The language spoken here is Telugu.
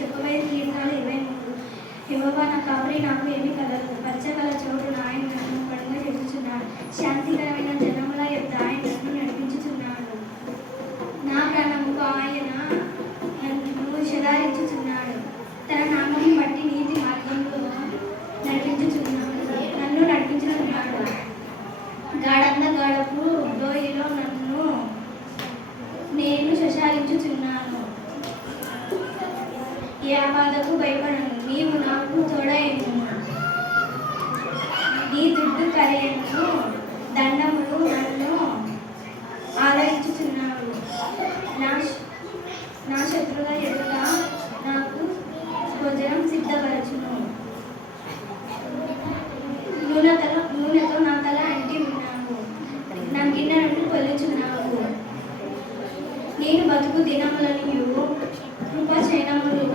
చెప్పబోయే కీర్తనలు 23. యెహోవా నా కాపరి, నాకు ఏమీ కలగదు. పచ్చగల చోటున ఆయన నన్ను పడుకోబెట్టుచున్నాడు. శాంతికరమైన జనముల యొద్ద ఆయన నన్ను నడిపించుచున్నాడు. నా ప్రాణముకు ఆయన నన్ను శదారించుచున్నాడు. తన నామమును బట్టి నీతి మార్గంలో నన్ను నడిపించుచున్నాడు. గాఢపు లోయలో నేను శశాలించుచున్నాను. ఏ ఆపదకు భయపడను. నీవు నాకు తోడైను. నీ దుడ్డు కరియను దండములు నన్ను ఆదరించుచున్నావు. నా శత్రుల ఎదుట నాకు భోజనం సిద్ధపరచును. నూనెతో నా తల అంటి ఉన్నావు. నా గిన్నె నుండి పొల్లుచున్నావు. నేను బతుకు దినములను కృపా చేయనములు